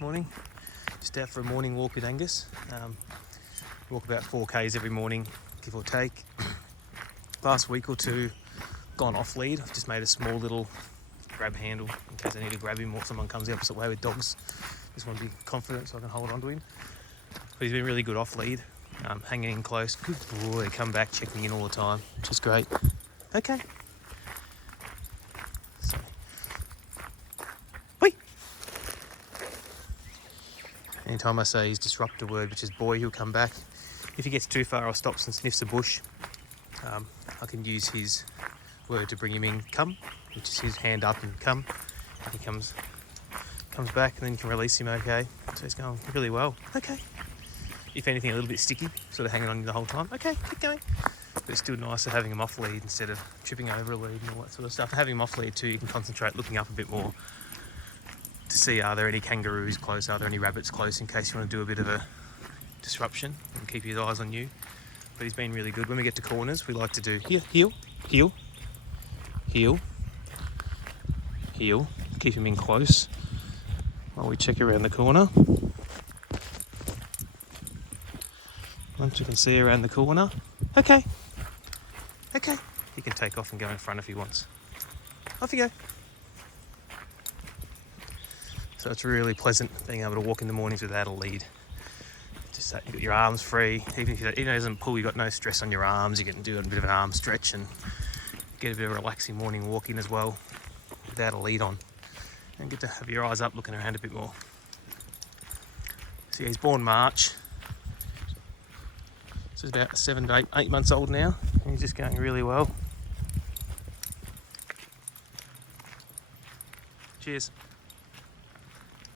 morning. Just out for a morning walk with Angus. Walk about 4Ks every morning, give or take. Last week or two, gone off lead. I've just made a small little grab handle in case I need to grab him or someone comes the opposite way with dogs. Just want to be confident so I can hold on to him. But he's been really good off lead, hanging in close. Good boy, come back, checking in all the time, which is great. Okay. So, whee! Anytime I say his disruptor word, which is boy, he'll come back. If he gets too far or stops and sniffs a bush, I can use his word to bring him in, come, which is his hand up and come. And he comes back and then you can release him okay. So he's going really well. Okay. If anything, a little bit sticky, sort of hanging on you the whole time. Okay, keep going. But it's still nicer having him off lead instead of tripping over a lead and all that sort of stuff. Having him off lead too, you can concentrate looking up a bit more to see are there any kangaroos close, are there any rabbits close in case you want to do a bit of a disruption and keep his eyes on you. But he's been really good. When we get to corners, we like to do here, heel, heel, heel, heel. Keep him in close while we check around the corner. Once you can see around the corner, okay, okay. He can take off and go in front if he wants. Off you go. So it's really pleasant being able to walk in the mornings without a lead. Just that you've got your arms free. Even if he doesn't pull, you've got no stress on your arms. You can do a bit of an arm stretch and get a bit of a relaxing morning walk in as well without a lead on. And get to have your eyes up looking around a bit more. So yeah, he's born March. So he's about 7 to 8 months old now. And he's just going really well. Cheers.